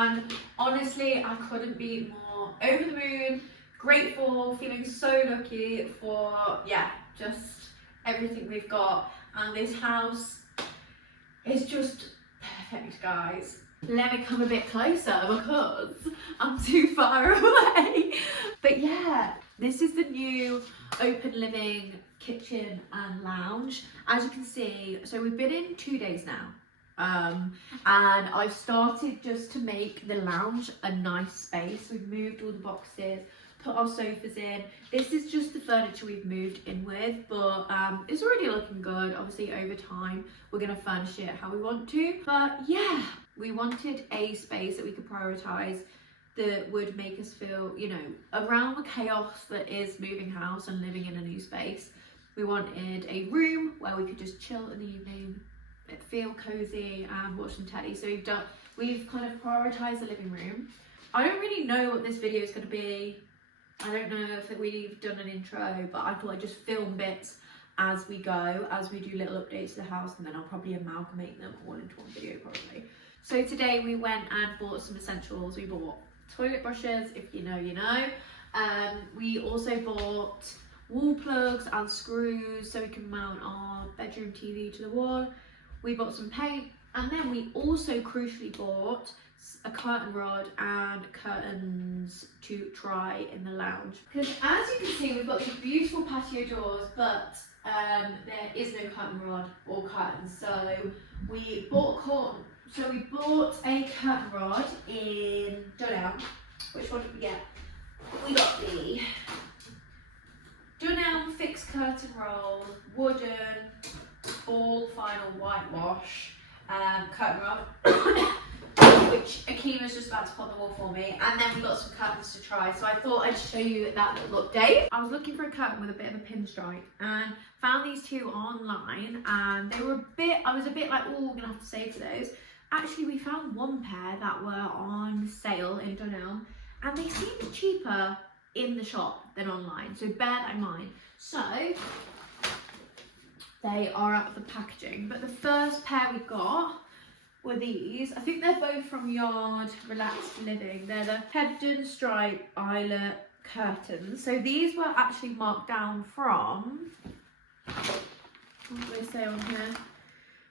and honestly I couldn't be more over the moon, grateful, feeling so lucky for, yeah, just everything we've got. And this house is just perfect, guys. Let me come a bit closer because I'm too far away. But yeah, this is the new open living kitchen and lounge. As you can see, so we've been in 2 days now. And I've started just to make the lounge a nice space. We've moved all the boxes, put our sofas in. This is just the furniture we've moved in with, but it's already looking good. Obviously over time we're going to furnish it how we want to, but yeah, we wanted a space that we could prioritize that would make us feel, you know, around the chaos that is moving house and living in a new space. We wanted a room where we could just chill in the evening, feel cozy and watch some telly. So we've kind of prioritized the living room. I don't really know what this video is going to be. I don't know if we've done an intro, but I thought I'd just film bits as we go, as we do little updates to the house, and then I'll probably amalgamate them all into one video probably. So today we went and bought some essentials. We bought toilet brushes, if you know, you know. We also bought wall plugs and screws so we can mount our bedroom TV to the wall. We bought some paint, and then we also crucially bought a curtain rod and curtains to try in the lounge. Because as you can see, we've got these beautiful patio doors, but there is no curtain rod or curtains. So we bought a curtain rod in Dunelm. Which one did we get? We got the Dunelm fixed curtain roll, wooden, all final whitewash curtain rod. Which Akima's just about to put on the wall for me, and then we got some curtains to try, so I thought I'd show you that little update. I was looking for a curtain with a bit of a pinstripe and found these two online, and they were I was a bit like, oh, we're gonna have to save for those. Actually, we found one pair that were on sale in Dunelm, and they seemed cheaper in the shop than online, so bear that in mind. So they are out of the packaging, but the first pair we got were these. I think they're both from Yard Relaxed Living. They're the Hebden Stripe Eyelet curtains. So these were actually marked down from, what do they say on here?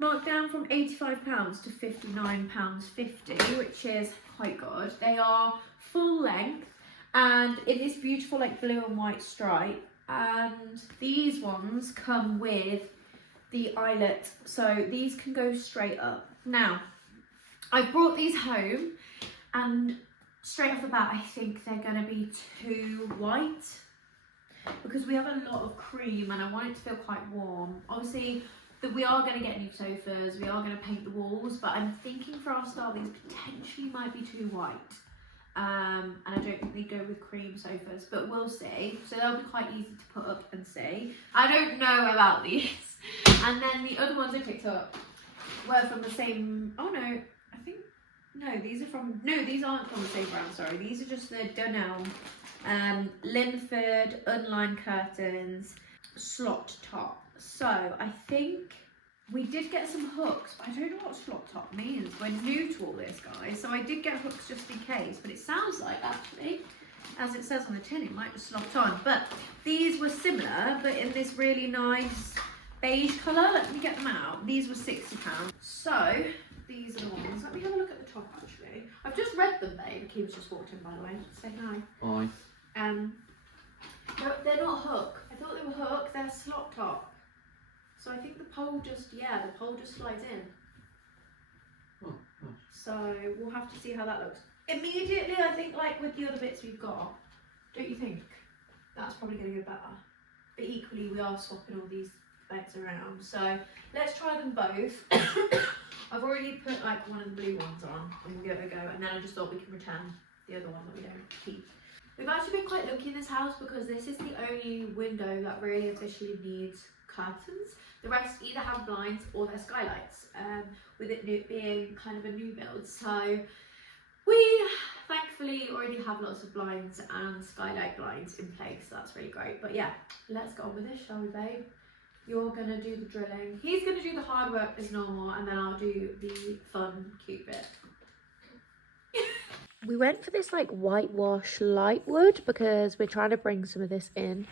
Marked down from £85 to £59.50, which is quite good. They are full length and in this beautiful like blue and white stripe. And these ones come with the eyelet, so these can go straight up. Now, I brought these home, and straight off the bat, I think they're going to be too white because we have a lot of cream and I want it to feel quite warm. Obviously, we are going to get new sofas, we are going to paint the walls, but I'm thinking for our style, these potentially might be too white. And I don't think they go with cream sofas, but we'll see. So they'll be quite easy to put up and see. I don't know about these. And then the other ones I picked up were from the same, oh no, I think, no, these aren't from the same brand, sorry. These are just the Dunelm Linford unlined curtains slot top. So I think we did get some hooks, but I don't know what slot top means. We're new to all this, guys. So I did get hooks just in case, but it sounds like actually, as it says on the tin, it might just slot on. But these were similar, but in this really nice beige colour. Let me get them out. These were £60. So these are the ones. Let me have a look at the top actually. I've just read them, babe. Keem's just walked in, by the way. Say hi. Hi. No, they're not hook. I thought they were hook. They're slot top. So I think the pole just slides in. Oh, gosh. So we'll have to see how that looks. Immediately, I think like with the other bits we've got, don't you think? That's probably going to go better. But equally, we are swapping all these bits around. So let's try them both. I've already put like one of the blue ones on and give it a go. And then I just thought we can return the other one that we don't keep. We've actually been quite lucky in this house because this is the only window that really officially needs curtains. The rest either have blinds or they're skylights, with it being kind of a new build. So we thankfully already have lots of blinds and skylight blinds in place, so that's really great. But yeah, let's get on with this, shall we, babe? You're gonna do the drilling. He's gonna do the hard work as normal, and then I'll do the fun, cute bit. We went for this like whitewash light wood because we're trying to bring some of this in.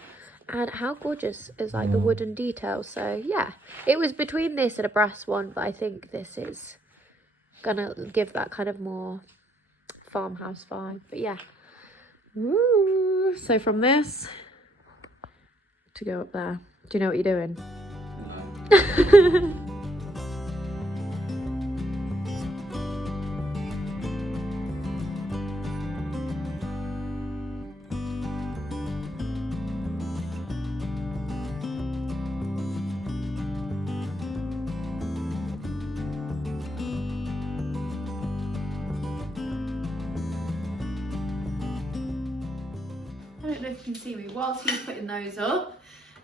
And how gorgeous is like the wooden detail. So yeah, it was between this and a brass one, but I think this is gonna give that kind of more farmhouse vibe. But yeah. Ooh. So from this to go up there, do you know what you're doing? No. I don't know if you can see me, whilst he was putting those up,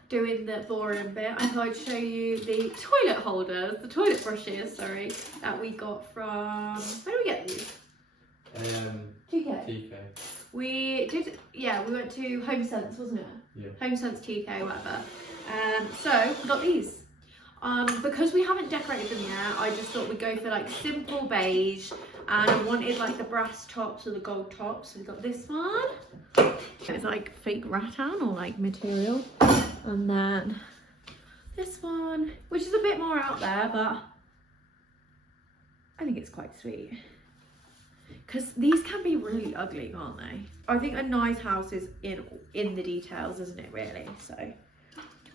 doing the boring bit, I thought I'd show you the toilet holders, the toilet brushes, sorry, that we got from, where do we get these? TK. We did, yeah, we went to Home Sense, wasn't it? Yeah. Home Sense, TK, whatever. So, we got these. Because we haven't decorated them yet, I just thought we'd go for like simple beige, and I wanted like the brass tops or the gold tops, so we got this one. It's like fake rattan or like material, and then this one, which is a bit more out there, but I think it's quite sweet. Because these can be really ugly, can't they? I think a nice house is in the details, isn't it, really? So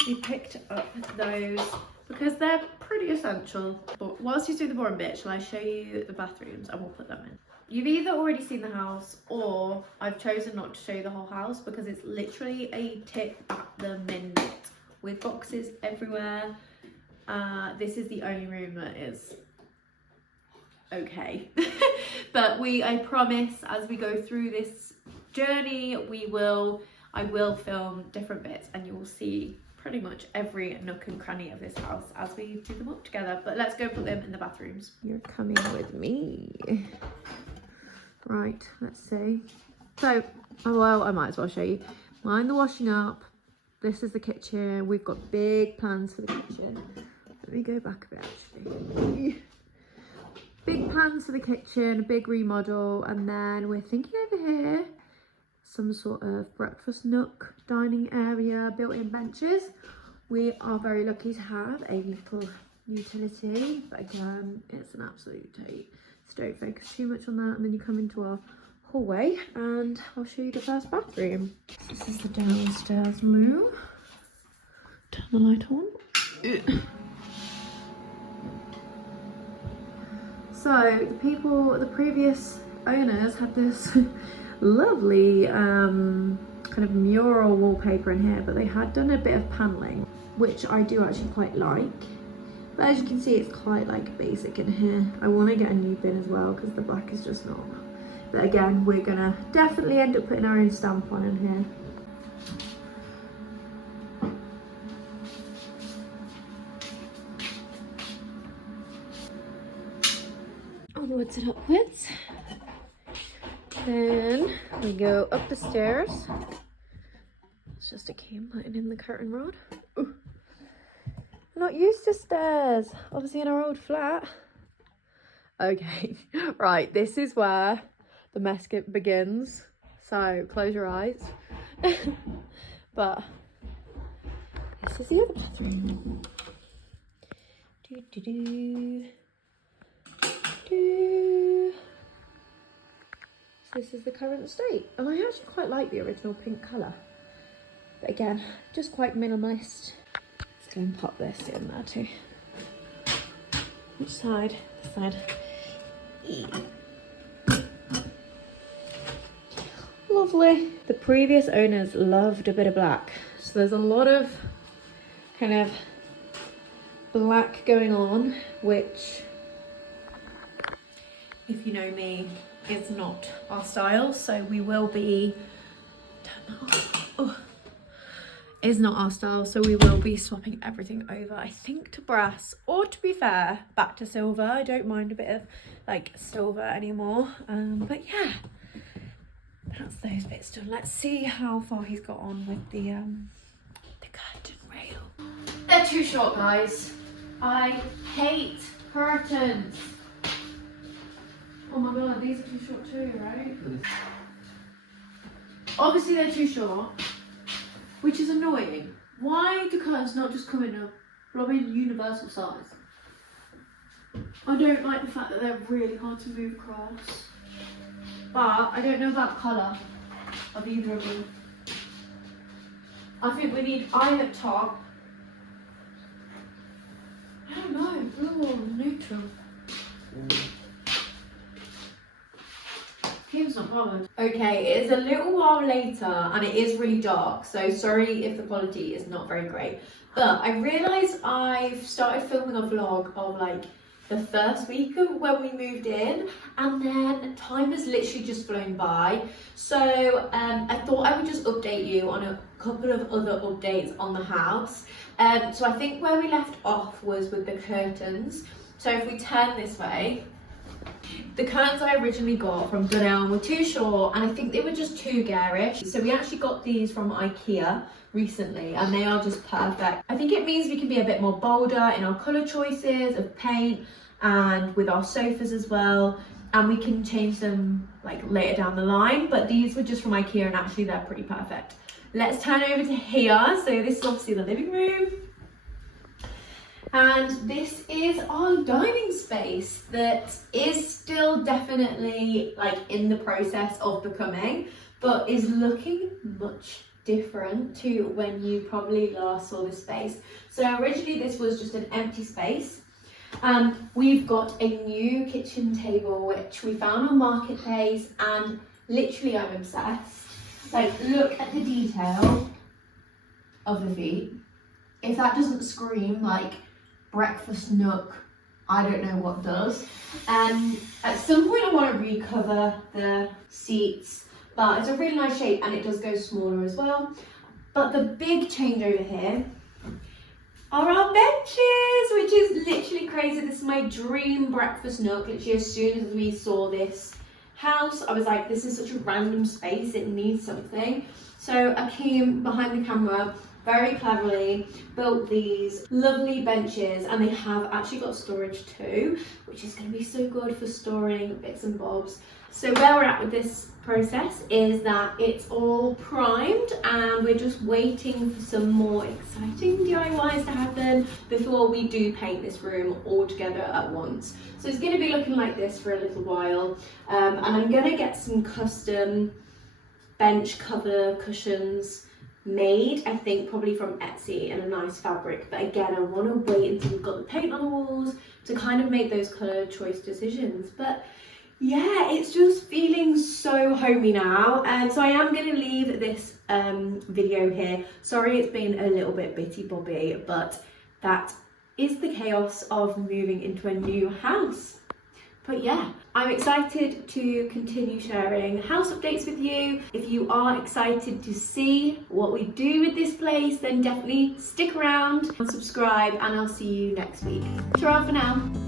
we picked up those because they're pretty essential. But whilst you do the boring bit, shall I show you the bathrooms and we'll put them in? You've either already seen the house or I've chosen not to show you the whole house because it's literally a tip at the minute with boxes everywhere. This is the only room that is okay. But I promise as we go through this journey, I will film different bits and you will see pretty much every nook and cranny of this house as we do them up together. But let's go put them in the bathrooms. You're coming with me. Right, let's see. So, well, I might as well show you. Mind the washing up. This is the kitchen. We've got big plans for the kitchen. Let me go back a bit actually. Big plans for the kitchen, a big remodel, and then we're thinking over here some sort of breakfast nook, dining area, built-in benches. We are very lucky to have a little utility, but again, it's an absolute date. So don't focus too much on that, and then you come into our hallway and I'll show you the first bathroom. This is the downstairs loo. Turn the light on. So the previous owners had this lovely kind of mural wallpaper in here, but they had done a bit of paneling, which I do actually quite like. But as you can see, it's quite like basic in here. I want to get a new bin as well because the black is just not. But again, we're gonna definitely end up putting our own stamp on in here. Onwards and upwards. Then we go up the stairs. It's just a key I'm putting in the curtain rod. Ooh. I'm not used to stairs, obviously in our old flat. Okay, right, this is where the mess begins. So close your eyes. But this is the other bathroom. Do do do. So this is the current state, and I actually quite like the original pink colour, but again, just quite minimalist. Let's go and pop this in there too. Which side? This side. Lovely. The previous owners loved a bit of black, so there's a lot of kind of black going on, which, if you know me, is not our style. So we will be, turn that off. Oh, is not our style. So we will be swapping everything over, I think, to brass, or to be fair, back to silver. I don't mind a bit of like silver anymore. But yeah, that's those bits done. Let's see how far he's got on with the curtain rail. They're too short, guys. I hate curtains. Oh my god, these are too short too, right? Obviously they're too short, which is annoying. Why do curtains not just come in a blooming universal size? I don't like the fact that they're really hard to move across. But I don't know about colour of either of them. I think we need eye at top. I don't know, blue or neutral. Kim's not bothered. Okay, it is a little while later and it is really dark, so sorry if the quality is not very great. But I realised I've started filming a vlog of like the first week of when we moved in, and then time has literally just flown by. So I thought I would just update you on a couple of other updates on the house. So I think where we left off was with the curtains. So if we turn this way, the curtains I originally got from Dunelm were too short and I think they were just too garish. So we actually got these from IKEA recently and they are just perfect. I think it means we can be a bit more bolder in our colour choices of paint and with our sofas as well. And we can change them like later down the line, but these were just from IKEA and actually they're pretty perfect. Let's turn over to here. So this is obviously the living room. And this is our dining space that is still definitely like in the process of becoming, but is looking much different to when you probably last saw this space. So originally this was just an empty space. We've got a new kitchen table which we found on Marketplace and literally I'm obsessed. Like look at the detail of the feet. If that doesn't scream like breakfast nook, I don't know what does. At some point I want to recover the seats, but it's a really nice shape and it does go smaller as well. But the big change over here are our benches, which is literally crazy. This is my dream breakfast nook. Literally as soon as we saw this house, I was like, this is such a random space, it needs something. So I came behind the camera, very cleverly built these lovely benches, and they have actually got storage too, which is going to be so good for storing bits and bobs. So where we're at with this process is that it's all primed and we're just waiting for some more exciting DIYs to happen before we do paint this room all together at once. So it's going to be looking like this for a little while, and I'm going to get some custom bench cover cushions made, I think probably from Etsy, in a nice fabric. But again, I want to wait until we've got the paint on the walls to kind of make those colour choice decisions. But yeah, it's just feeling so homey now, and so I am going to leave this video here. Sorry it's been a little bit bitty bobby, but that is the chaos of moving into a new house. But yeah, I'm excited to continue sharing house updates with you. If you are excited to see what we do with this place, then definitely stick around and subscribe, and I'll see you next week. Ta-ra for now.